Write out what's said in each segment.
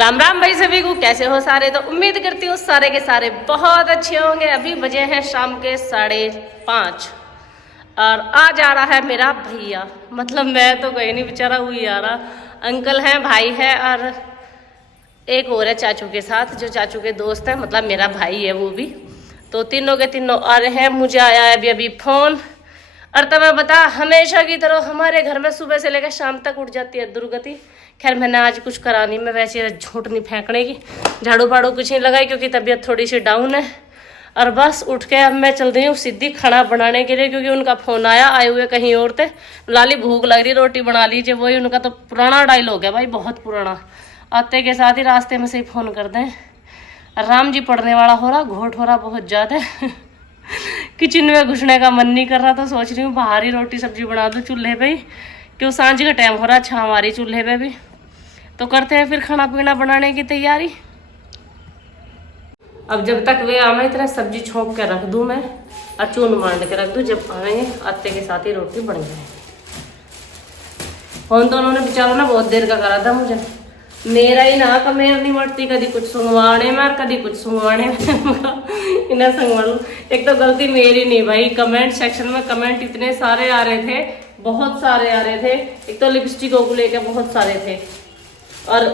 राम राम भाई सभी को, कैसे हो सारे। तो उम्मीद करती हूँ सारे के सारे बहुत अच्छे होंगे। अभी बजे हैं शाम के 5:30 और आज आ रहा है मेरा भैया। मतलब मैं तो कहीं नहीं, बेचारा हुई आ रहा। अंकल हैं, भाई है और एक और है चाचू के साथ, जो चाचू के दोस्त है, मतलब मेरा भाई है वो भी। तो तीनों के तीनों आ रहे हैं। मुझे आया है अभी फोन। और तुम्हें बता, हमेशा की तरह हमारे घर में सुबह से लेकर शाम तक उठ जाती है दुर्गति। खैर मैंने आज कुछ करा नहीं, मैं वैसे झूठ नहीं फेंकने की, झाड़ू फाड़ू कुछ नहीं लगाई क्योंकि तबीयत थोड़ी सी डाउन है। और बस उठ के अब मैं चल रही हूँ सीधी खाना बनाने के लिए, क्योंकि उनका फोन आया, आए हुए कहीं और थे। लाली भूख लग रही, रोटी बना लीजिए। वही उनका तो पुराना डायलॉग है भाई, बहुत पुराना। आते के साथ ही रास्ते में से ही फोन कर दें। राम जी पढ़ने वाला हो रहा, घोट हो रहा बहुत ज्यादा। किचन में घुसने का मन नहीं कर रहा, तो सोच रही हूँ बाहर ही रोटी सब्जी बना दूँ चूल्हे पे ही, क्यों सांझ का टाइम हो रहा। अच्छा हमारी चूल्हे पे भी तो करते हैं फिर खाना पीना बनाने की तैयारी। अब जब तक वे आवे इतना सब्जी छोंक के रख दूं मैं और चून मांड के रख दूं। जब आए आते के साथ ही रोटी बन जाए। फोन तो उन्होंने बेचारा ना बहुत देर का करा था मुझे। मेरा ही ना कमेर नहीं मटती, कभी कुछ सुंगवाने में और कभी कुछ सुंगवाने में। इन्हें संगवा लूं। एक तो गलती मेरी नहीं भाई, कमेंट सेक्शन में कमेंट इतने सारे आ रहे थे, बहुत सारे आ रहे थे। एक तो लिपस्टिकों को लेकर बहुत सारे थे, और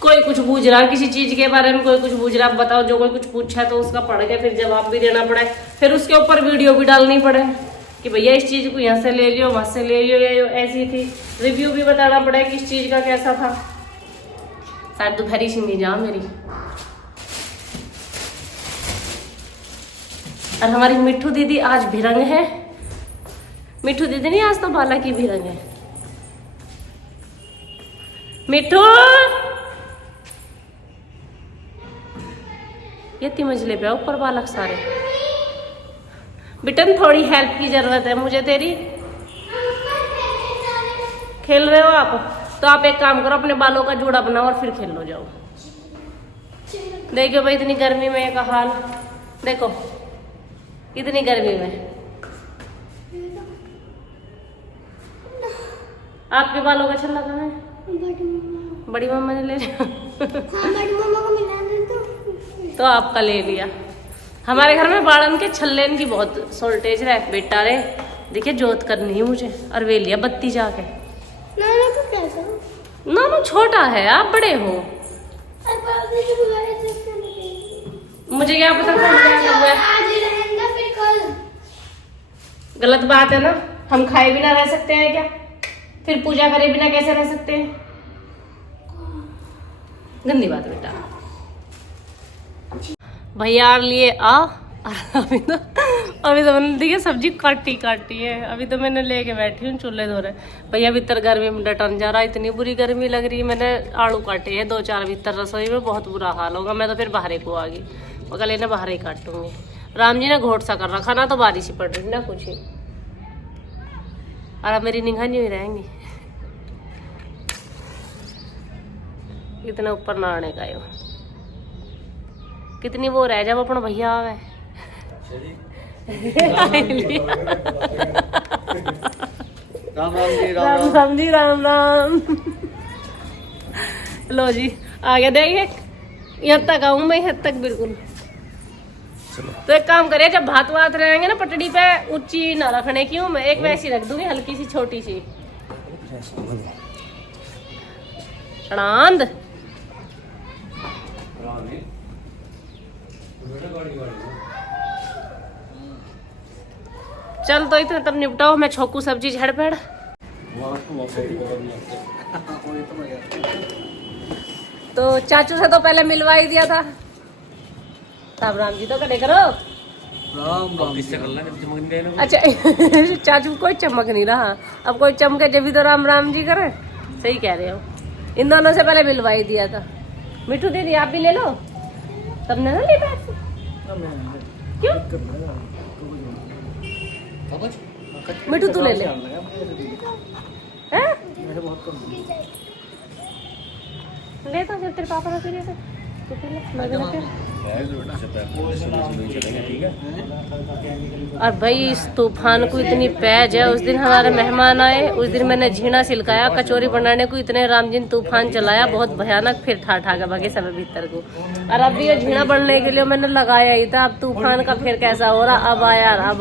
कोई कुछ पूछ रहा किसी चीज के बारे में, कोई कुछ पूछ रहा। बताओ, जो कोई कुछ पूछा तो उसका पढ़ के फिर जवाब भी देना पड़े, फिर उसके ऊपर वीडियो भी डालनी पड़े कि भैया इस चीज को यहाँ से ले लियो, वहां से ले लियो, या ऐसी थी। रिव्यू भी बताना पड़े कि इस चीज का कैसा था। शायद दोपहरी सी नहीं जा मेरी। और हमारी मिट्ठू दीदी आज भी रंग है। मिट्ठू दीदी नहीं, आज तो बाला की भी रंग है। मिट्ठू ये मंजिले पे ऊपर बालक सारे। बेटन थोड़ी हेल्प की जरूरत है मुझे तेरी। खेल रहे हो आप, तो आप एक काम करो, अपने बालों का जूड़ा बनाओ और फिर खेल लो जाओ। देखो भाई इतनी गर्मी में का हाल देखो, इतनी गर्मी में आपके बालों का छल्ला कहाँ है? बड़ी मम्मा ने ले लिया। तो आपका ले लिया। हमारे घर में बाड़न के छल्लेन की बहुत शॉर्टेज है बेटा रे। देखिए जोत करनी है मुझे, और वे लिया बत्ती जाके। ना छोटा है, आप बड़े हो। मुझे क्या पता क्या गलत बात है ना। हम खाए बिना रह सकते हैं क्या? फिर पूजा करे बिना कैसे रह सकते हैं? गंदी बात बेटा। भैया लिए अभी तो मैंने देखिए सब्जी काटी है। अभी तो मैंने लेके बैठी हूँ चूल्हे धोरे। भैया भीतर गर्मी में डटन जा रहा, इतनी बुरी गर्मी लग रही है। मैंने आलू काटे हैं 2-4 भीतर, रसोई में बहुत बुरा हाल होगा। मैं तो फिर बाहर को आ गई, मैं कल इन्हें बाहर ही काटूंगी। राम जी ने घोट सा कर रखा ना, तो बारिश ही पड़ रही ना कुछ ही। और अब मेरी निगाह नहीं रहेंगी, इतना ऊपर ना आने का यो। कितनी वो रह जब अपना भैया आवे। राम जी राम राम। लो जी आ गया। देखिए यहाँ तक आऊँ मैं, यहाँ तक बिल्कुल। तो एक काम करिए, जब भात वात रहेंगे ना पटड़ी पे, ऊंची ना रखने की हूँ मैं, एक वैसी रख दूंगी हल्की सी छोटी सी। शणांद चल, तो इतने तब निपटाओ, मैं छोकू सब्जी झड़पेड़। तो चाचू से तो पहले मिलवा ही दिया था। तब राम जी तो करे करो। अच्छा चाचू कोई चमक नहीं रहा, अब कोई चमके जब भी तो राम राम जी करे। सही कह रहे हो, इन दोनों से पहले मिलवा ही दिया था। मिठू दीदी आप भी ले लो। तब ना ले पैसे क्यों? मिठू तू ले ले। ले तो जब तेरे पापा ने पी ले तो तू पी ले। और भाई इस तूफान को इतनी पैज है। उस दिन हमारे मेहमान आए, उस दिन मैंने झीना सिलकाया, कचौरी बनाने को इतने रामजिन तूफान चलाया, बहुत भयानक, फिर ठा के भागे सब भीतर को। और अब ये झीना बनने के लिए मैंने लगाया ही था। अब तूफान का फिर कैसा हो रहा, अब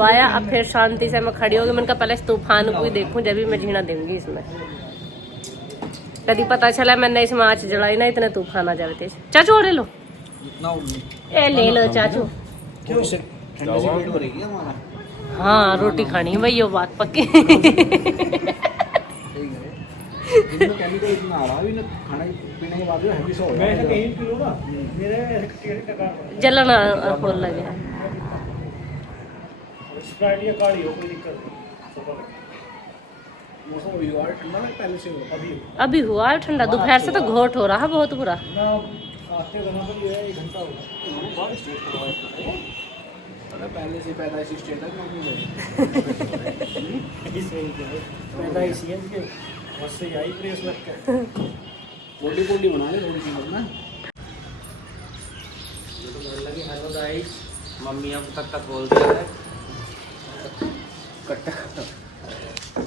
आया, अब फिर शांति से मैं खड़ी होगी। मैंने कहा पहले इस तूफान को ही देखूं, जब भी मैं झीना दूंगी इसमें। कभी पता चला मैंने इसमें आँच जलाई ना, इतने तूफान आ जाते थे। चाचू और ले लो, ए ले लो चाचू। हाँ रोटी खानी है भाई, वो बात पक्की। जलन होने लगे। अभी हुआ है ठंडा, दोपहर से तो घोट हो रहा है बहुत बुरा। पहले से पैदाइशी स्टेट है बॉडी बॉडी बना ले थोड़ी सी ना। हेलो गाइस, मम्मी अब तक खोल दिया है,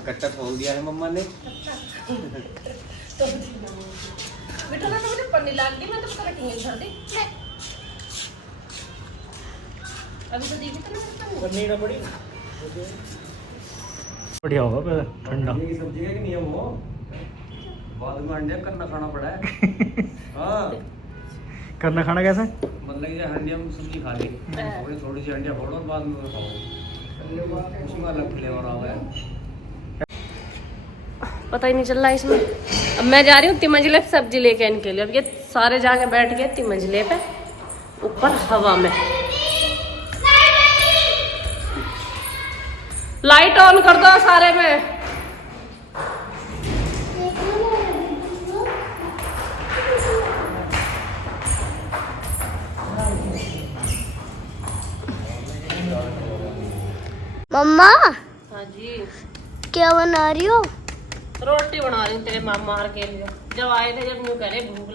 कट्टा खोल दिया है मम्मा ने। बेटा ना मुझे पन्नी लाग गई, मैं तो करेंगे घर दे। अभी तो देखी तो पन्नी ना पड़ी, बढ़िया होगा पर ठंडा। ये सब्जी का नियम हो, बाद में अंडे करना खाना पड़ा है। हाँ करना खाना कैसे, मतलब ये हंडिया में सब्जी खा ली, थोड़ी सी हंडिया फोड़ो और बाद में खाओ, उसमें अलग फ्लेवर आ गया। पता ही नहीं चल रहा इसमें। अब मैं जा रही हूँ 3 मंजिले पे सब्जी लेके इनके लिए। अब ये सारे जाके बैठ गए 3 मंजिले पे ऊपर हवा में। लाइट ऑन कर दो सारे में। मम्मा हाँ जी, क्या बना रही हो? रोटी बना रही हूँ तेरे मामा के लिए। जब आए थे, जब यूँ कह रहे भूख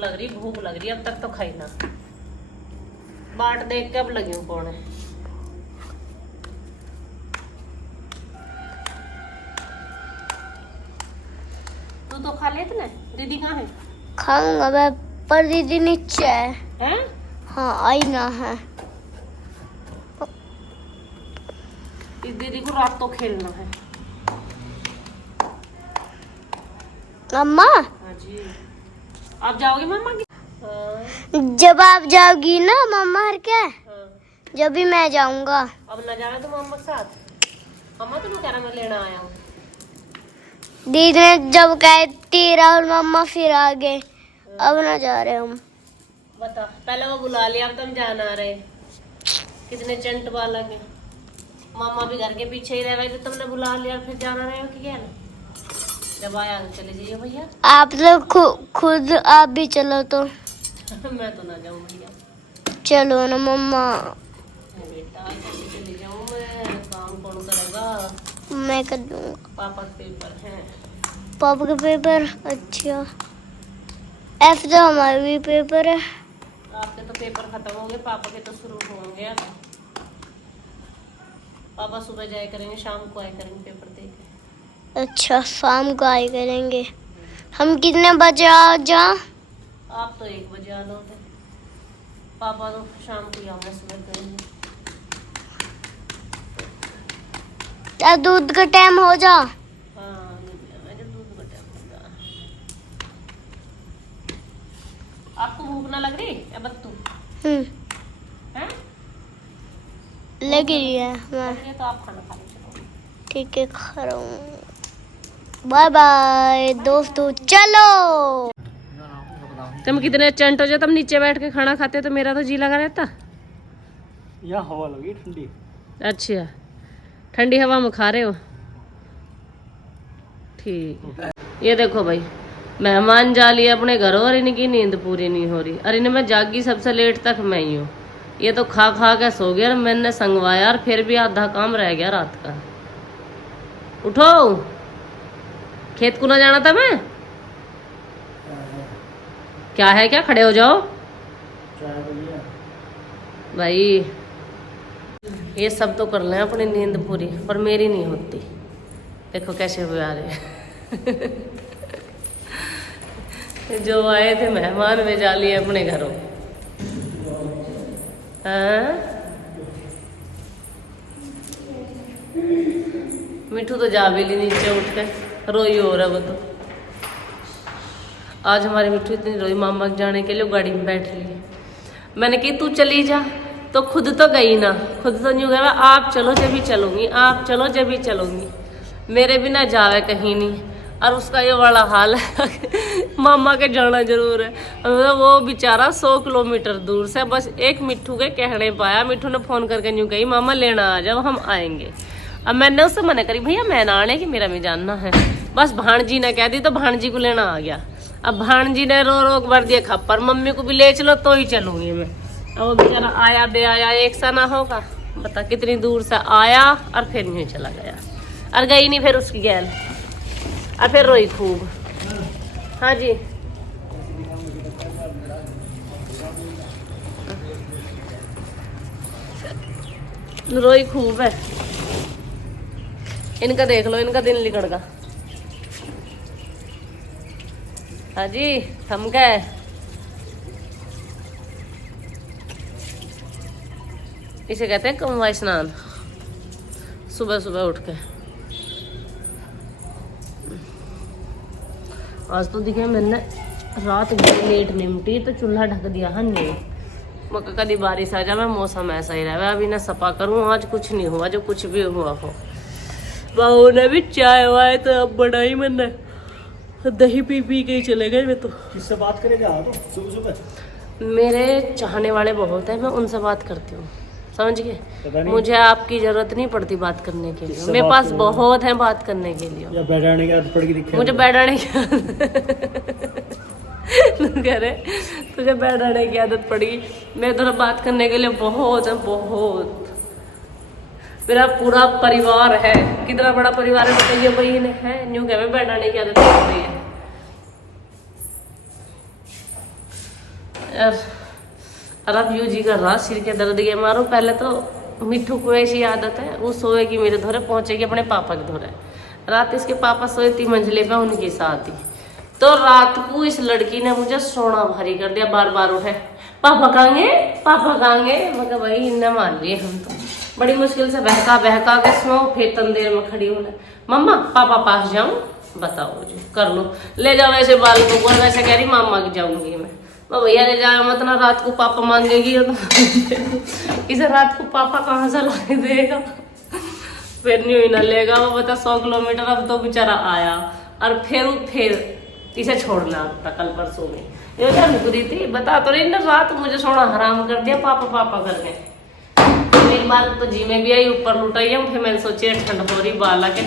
लग रही, अब तक तो खाई ना। बाट देख के अब लगी हूँ कौन है। तू तो खा लेते ना। दीदी कहाँ है? खाऊंगा मैं, पर दीदी नीचे है। हैं? हाँ आई ना है। इस दीदी को रात तो खेलना है। मम्मा हाँ जी, आप जाओगे मम्मा की? हाँ। जब आप जाओगी ना मम्मा हर क्या, हाँ। जब भी मैं जाऊंगा। अब न जाना तो मम्मा के साथ। मम्मा तुम कह रहा मैं लेना आया हूँ। दीदी ने जब कहती राहुल मम्मा फिर आ गए, अब ना जा रहे हम। बता, पहले वो बुला लिया, अब तुम जाना आ रहे। कितने चंट वाला के। मामा भी घर के पीछे ही रह गए, तो तुमने बुला लिया फिर जाना रहे हो कि क्या ना। जब आया तो चले जाइए भैया। आप लोग खुद आप भी चलो तो। मैं तो ना जाऊँ भैया। चलो ना मम्मा। बेटा कैसे चले जाऊँ मैं, काम कौन करेगा? मैं कर दूंगा। पापा के पेपर हैं। पापा के पेपर? अच्छा, ऐसे तो हमारे भी पेपर है। आपके तो पेपर खत्म हो गए, पापा के तो शुरू होंगे अब। पापा सुबह जाया करेंगे, शाम को आया करेंगे पेपर दे के। अच्छा, शाम को आए करेंगे। हम कितने बजे आ जा? आप तो 1 बजे आ लो थे। पापा तो शाम को ही आऊंगे, सुबह करेंगे। क्या दूध का टाइम हो जा? हाँ, जब दूध का टाइम होगा। आपको भूख ना लग रही है बत्तू? हैं? लग रही है मैं। लग रही है तो आप खाना खा लो, चलो। ठीक है, खा रहा हूँ। बाय बाय दोस्तों, चलो। तुम कितने चंट हो, जो तुम नीचे बैठ के खाना खाते तो मेरा तो जी लगा रहता। यहाँ हवा लगी ठंडी। अच्छा, ठंडी हवा में खा रहे हो, ठीक है। ये देखो भाई, मेहमान जा लिए अपने घर और इनकी नींद पूरी नहीं हो रही। और इन्हें मैं जागी सबसे लेट तक मैं ही हूँ। ये तो खा खा के सो गया और मैंने संगवाया, और फिर भी आधा काम रह गया रात का। उठो, खेत को ना जाना था मैं। क्या है, क्या खड़े हो जाओ। भाई ये सब तो कर लें अपनी नींद पूरी, पर मेरी नहीं होती। देखो कैसे हुए आ रहे जो आए थे मेहमान वे जा लिए अपने घरों। हाँ? मिठू तो जा भी ली नीचे उठ के, रोई हो रहा वो तो। आज हमारी मिठू इतनी रोई मामा के जाने के लिए, गाड़ी में बैठ ली। मैंने कही तू चली जा, तो खुद तो गई ना, खुद तो यूँ कहा आप चलो जब भी चलूंगी, आप चलो जब भी चलूंगी, मेरे बिना जावे कहीं नहीं। और उसका ये बड़ा हाल है मामा के जाना जरूर है। वो बेचारा 100 किलोमीटर दूर से बस एक मिठू के कहने पाया। मिठू ने फोन करके यूँ कही मामा लेना आ जाओ, हम आएंगे। अब मैंने उससे मना करी, भैया मैं ना आने की, मेरा भी जानना है। बस भाणजी ने कह दी तो भाणजी को लेना आ गया। अब भाणजी ने रो रो भर दिया खप्पर, मम्मी को भी ले चलो तो ही चलूंगी मैं। अब वो बेचारा आया बे आया एक सा ना होगा, बता कितनी दूर से आया और फिर यूँ चला गया। और गई नहीं फिर उसकी गैल, और फिर रोई खूब। हाँ जी रोई खूब है। इनका देख लो, इनका दिन लिकड़ का। हाँ जी थम गए। इसे कहते हैं कमवा स्नान, सुबह सुबह उठ के। आज तो दिखे मैंने रात लेट निमटी तो चूल्हा ढक दिया। हाँ नहीं मगर कभी बारिश आ जाए, मौसम ऐसा ही रहा। अभी ना सफा करूँ, आज कुछ नहीं हुआ, जो कुछ भी हुआ हो। बहू ने भी चाय वाय तो अब बनाई, मैंने दही पी पी के ही चले गए। मैं तो किससे बात करेगा तो सुबह सुबह? मेरे चाहने वाले बहुत हैं, मैं उनसे बात करती हूँ, समझ गए। मुझे आपकी जरूरत नहीं पड़ती बात करने के लिए, मेरे पास बहुत है बात करने के लिए। या बैठाने की आदत पड़ गई, मुझे बैठाने की कह रहे तुझे बैठाने की आदत पड़ी। मेरे तरह बात करने के लिए बहुत है, बहुत। मेरा पूरा परिवार है, कितना बड़ा परिवार है बताइए। बहन है न्यू कह, बैठाने की आदत पड़ रही है। और अब यू जी कर रहा सिर के दर्द ये मारो। पहले तो मिठू को ऐसी आदत है, वो सोएगी मेरे धोरे, पहुंचेगी अपने पापा के धोरे। रात इसके पापा सोए 3 मंजिले पे उनकी शादी, तो रात को इस लड़की ने मुझे सोना भारी कर दिया। बार बार उठे, पापा कहांगे, पापा कहांगे। मगर भाई इन्हें मान लिए हम तो। बड़ी मुश्किल से बहका बहका के सो, फिर तन देर में खड़ी होने, मम्मा पापा पास जाऊं, बताओ जी कर लो, ले जाओ ऐसे बाल को। वैसे कह रही मामा की जाऊंगी मैं भैया ले जाओ मत ना, रात को पापा मांगेगी तो इसे रात को पापा कहाँ से ला देगा। फिर न्यू ही ना लेगा वो, बता 100 किलोमीटर। अब तो बेचारा आया और फिर इसे छोड़ना था कल परसों में। ये क्या रुक रही थी, बता तो रही ना, रात मुझे सोना हराम कर दिया पापा पापा करके। एक बार तो जी में भी आई, ऊपर लुटाई हम। फिर मैंने सोची ठंड हो रही, बाला के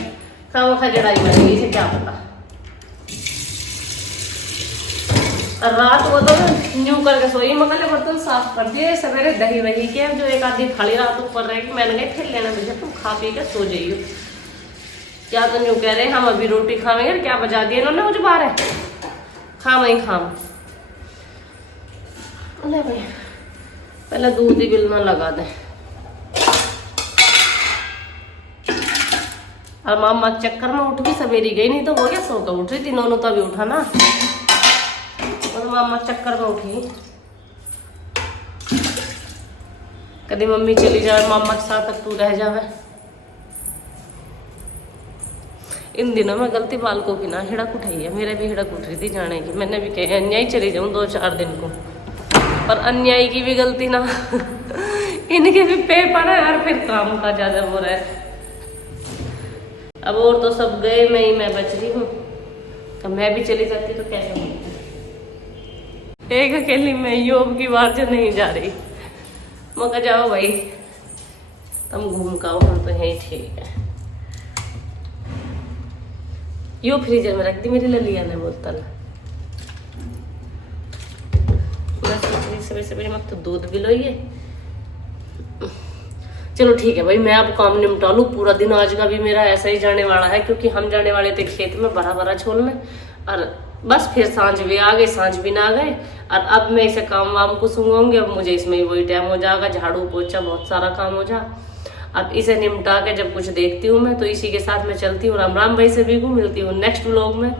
खाओ खजड़ाई बनेगी, इसे क्या पता। रात वो तो न्यू करके सोई, मगले बर्तन साफ कर दिए सवेरे। दही वही के जो एक आधी थाली रात ऊपर रहेगी, मैंने कहा फिर लेना मुझे, तुम खा पी के सो जाइयो। क्या तो न्यू कह रहे हम अभी रोटी खावेंगे, क्या बजा दिए इन्होंने मुझे बाहर है, खा वही खाम। अरे भाई पहले दूध ही बिलना लगा दे। और मामा चक्कर में उठ भी सवेरी गई, नहीं तो हो गया सो कर उठ रही थी। नोनू तो अभी उठा ना, तो मामा चक्कर में उठी। कभी मम्मी चली जाए मामा के साथ, तक तू रह जावे। इन दिनों में गलती बालकों की ना हिड़क उठाई है, मेरे भी हिड़क उठ रही थी जाने की। मैंने भी कहा अन्याय चली जाऊं 2-4 दिन को, पर अन्याय की भी गलती ना इनके भी पे पड़ा है और फिर काम का ज्यादा हो रहा है। अब और तो सब गए, मैं बच रही हूँ। अब मैं भी चली जाती तो कैसे होती। एक अकेली मैं योग की बात जो नहीं जा रही। मगर जाओ भाई तुम घूम का, हम तो यही ठीक है। यो फ्रीजर में रख दी मेरी ललिया ने बोतल। मैं सोच रही सवेरे सवेरे मत तो दूध भी लो ये। चलो ठीक है भाई, मैं अब काम निपटा लूँ। पूरा दिन आज का भी मेरा ऐसा ही जाने वाला है, क्योंकि हम जाने वाले थे खेत में बड़ा छोल में। और बस फिर सांझ भी आ गए, सांझ भी ना आ गए। और अब मैं इसे काम वाम को सूंघूंगी। अब मुझे इसमें ही वही टाइम हो जाएगा, झाड़ू पोछा बहुत सारा काम हो जा। अब इसे निपटा के जब कुछ देखती हूँ मैं, तो इसी के साथ मैं चलती हूँ। राम राम भाई, सभी को मिलती हूँ नेक्स्ट व्लॉग में।